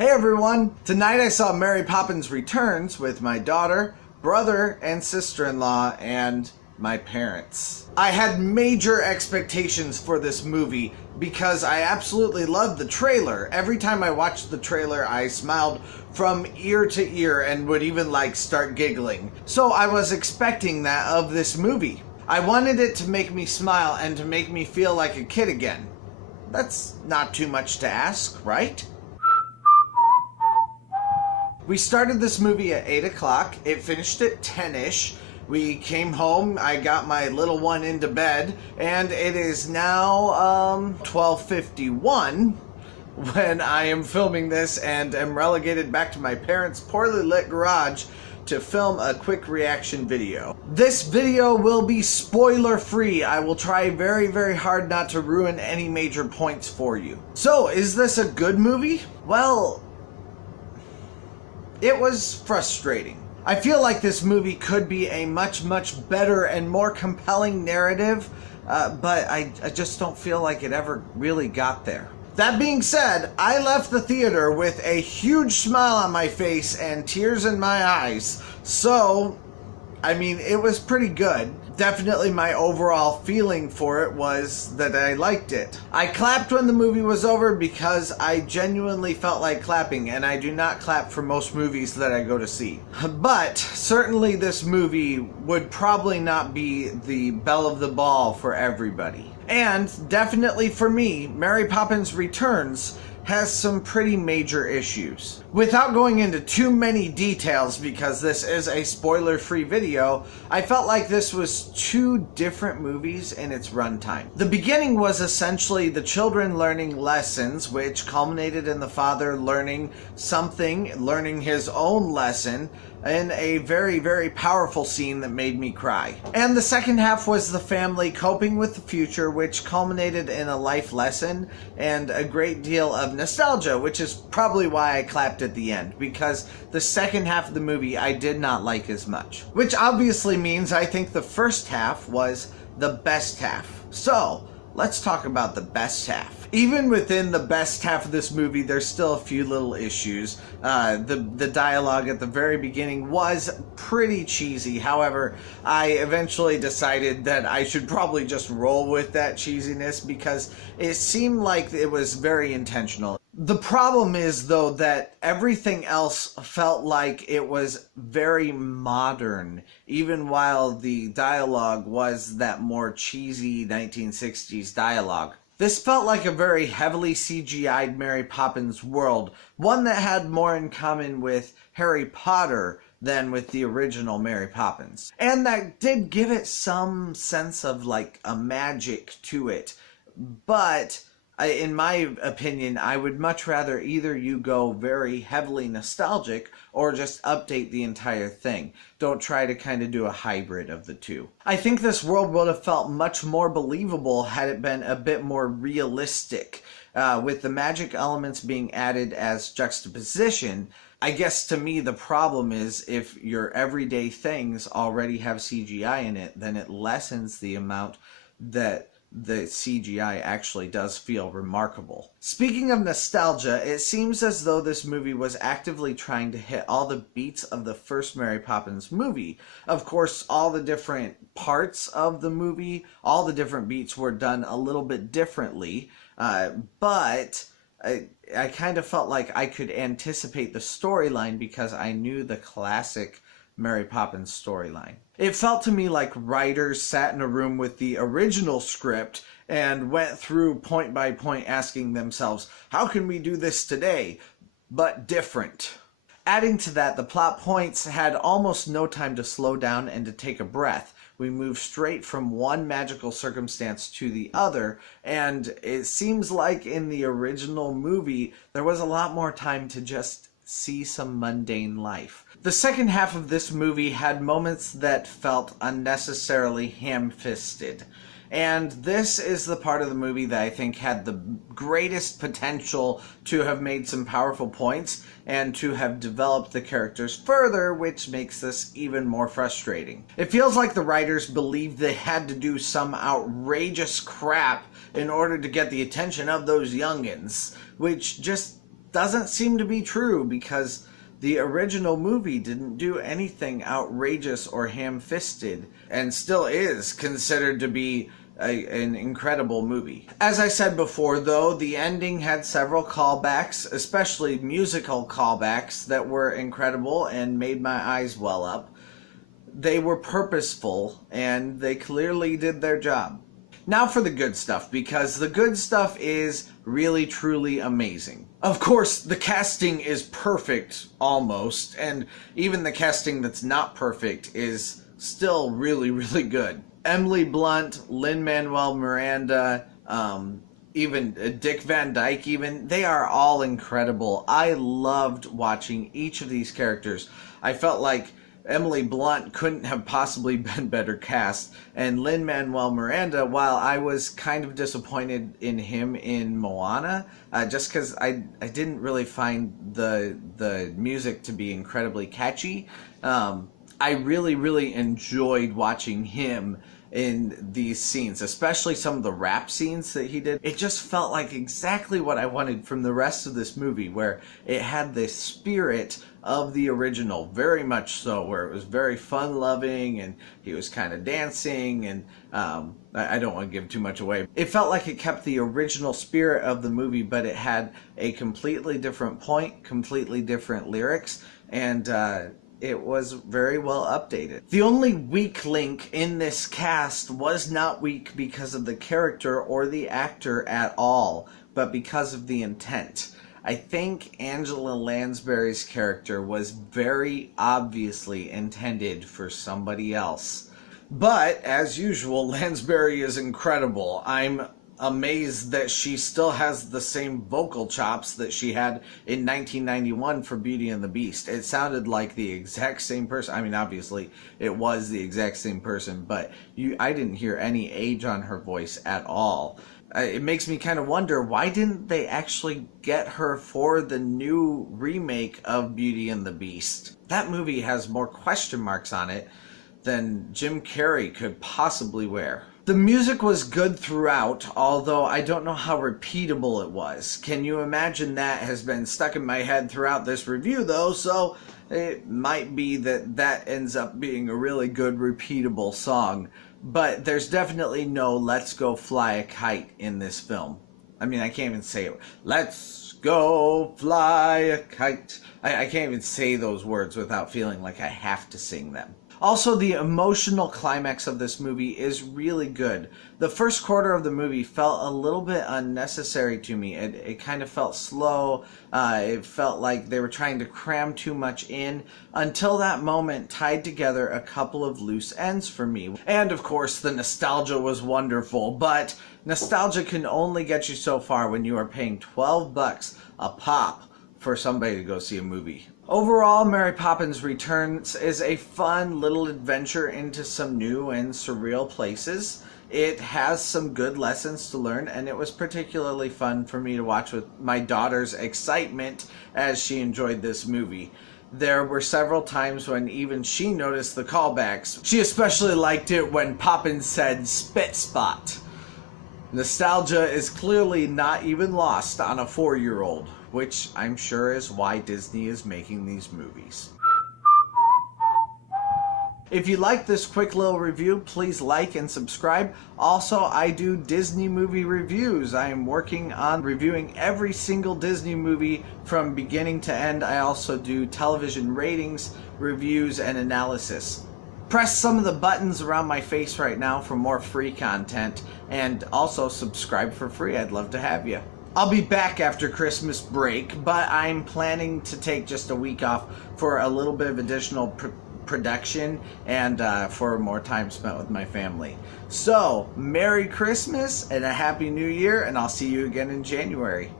Hey everyone! Tonight I saw Mary Poppins Returns with my daughter, brother, and sister-in-law, and my parents. I had major expectations for this movie because I absolutely loved the trailer. Every time I watched the trailer, I smiled from ear to ear and would even start giggling. So I was expecting that of this movie. I wanted it to make me smile and to make me feel like a kid again. That's not too much to ask, right? We started this movie at 8 o'clock. It finished at 10-ish. We came home, I got my little one into bed, and it is now 12:51 when I am filming this and am relegated back to my parents' poorly lit garage to film a quick reaction video. This video will be spoiler free. I will try very, very hard not to ruin any major points for you. So, is this a good movie? Well, it was frustrating. I feel like this movie could be a much, much better and more compelling narrative, but I just don't feel like it ever really got there. That being said, I left the theater with a huge smile on my face and tears in my eyes. So, I mean, it was pretty good. Definitely my overall feeling for it was that I liked it. I clapped when the movie was over because I genuinely felt like clapping, and I do not clap for most movies that I go to see. But certainly this movie would probably not be the belle of the ball for everybody. And definitely for me, Mary Poppins Returns has some pretty major issues. Without going into too many details, because this is a spoiler-free video, I felt like this was two different movies in its runtime. The beginning was essentially the children learning lessons, which culminated in the father learning his own lesson, in a very, very powerful scene that made me cry. And the second half was the family coping with the future, which culminated in a life lesson and a great deal of nostalgia, which is probably why I clapped at the end, because the second half of the movie I did not like as much. Which obviously means I think the first half was the best half. So, let's talk about the best half. Even within the best half of this movie, there's still a few little issues. The dialogue at the very beginning was pretty cheesy. However, I eventually decided that I should probably just roll with that cheesiness because it seemed like it was very intentional. The problem is, though, that everything else felt like it was very modern, even while the dialogue was that more cheesy 1960s dialogue. This felt like a very heavily CGI'd Mary Poppins world, one that had more in common with Harry Potter than with the original Mary Poppins. And that did give it some sense of a magic to it, but in my opinion, I would much rather either you go very heavily nostalgic or just update the entire thing. Don't try to kind of do a hybrid of the two. I think this world would have felt much more believable had it been a bit more realistic, with the magic elements being added as juxtaposition. I guess to me the problem is if your everyday things already have CGI in it, then it lessens the amount that the CGI actually does feel remarkable. Speaking of nostalgia, it seems as though this movie was actively trying to hit all the beats of the first Mary Poppins movie. Of course, all the different parts of the movie, all the different beats were done a little bit differently, but I kind of felt like I could anticipate the storyline because I knew the classic Mary Poppins storyline. It felt to me like writers sat in a room with the original script and went through point by point asking themselves, how can we do this today, but different? Adding to that, the plot points had almost no time to slow down and to take a breath. We move straight from one magical circumstance to the other, and it seems like in the original movie, there was a lot more time to just see some mundane life. The second half of this movie had moments that felt unnecessarily ham-fisted. And this is the part of the movie that I think had the greatest potential to have made some powerful points and to have developed the characters further, which makes this even more frustrating. It feels like the writers believed they had to do some outrageous crap in order to get the attention of those youngins, which just doesn't seem to be true because the original movie didn't do anything outrageous or ham-fisted and still is considered to be an incredible movie. As I said before, though, the ending had several callbacks, especially musical callbacks, that were incredible and made my eyes well up. They were purposeful, and they clearly did their job. Now for the good stuff, because the good stuff is really, truly amazing. Of course, the casting is perfect, almost, and even the casting that's not perfect is still really, really good. Emily Blunt, Lin-Manuel Miranda, even Dick Van Dyke even, they are all incredible. I loved watching each of these characters. I felt like Emily Blunt couldn't have possibly been better cast, and Lin-Manuel Miranda, while I was kind of disappointed in him in Moana, just because I didn't really find the music to be incredibly catchy, I really enjoyed watching him in these scenes, especially some of the rap scenes that he did. It just felt like exactly what I wanted from the rest of this movie, where it had the spirit of the original, very much so, where it was very fun-loving and he was kind of dancing, and I don't want to give too much away. It felt like it kept the original spirit of the movie, but it had a completely different point, completely different lyrics, and it was very well updated. The only weak link in this cast was not weak because of the character or the actor at all, but because of the intent. I think Angela Lansbury's character was very obviously intended for somebody else. But, as usual, Lansbury is incredible. I'm amazed that she still has the same vocal chops that she had in 1991 for Beauty and the Beast. It sounded like the exact same person. I mean, obviously, it was the exact same person, but I didn't hear any age on her voice at all. It makes me kind of wonder, why didn't they actually get her for the new remake of Beauty and the Beast? That movie has more question marks on it than Jim Carrey could possibly wear. The music was good throughout, although I don't know how repeatable it was. Can you imagine? That has been stuck in my head throughout this review, though, so it might be that that ends up being a really good repeatable song. But there's definitely no "Let's Go Fly a Kite" in this film. I mean, I can't even say it. Let's go fly a kite. I can't even say those words without feeling like I have to sing them. Also, the emotional climax of this movie is really good. The first quarter of the movie felt a little bit unnecessary to me. It kind of felt slow. It felt like they were trying to cram too much in, until that moment tied together a couple of loose ends for me. And of course, the nostalgia was wonderful, but nostalgia can only get you so far when you are paying $12 a pop for somebody to go see a movie. Overall, Mary Poppins Returns is a fun little adventure into some new and surreal places. It has some good lessons to learn, and it was particularly fun for me to watch with my daughter's excitement as she enjoyed this movie. There were several times when even she noticed the callbacks. She especially liked it when Poppins said "spit spot." Nostalgia is clearly not even lost on a 4-year-old, which I'm sure is why Disney is making these movies. If you like this quick little review, please like and subscribe. Also, I do Disney movie reviews. I am working on reviewing every single Disney movie from beginning to end. I also do television ratings, reviews, and analysis. Press some of the buttons around my face right now for more free content, and also subscribe for free. I'd love to have you. I'll be back after Christmas break, but I'm planning to take just a week off for a little bit of additional production and for more time spent with my family. So, Merry Christmas and a Happy New Year, and I'll see you again in January.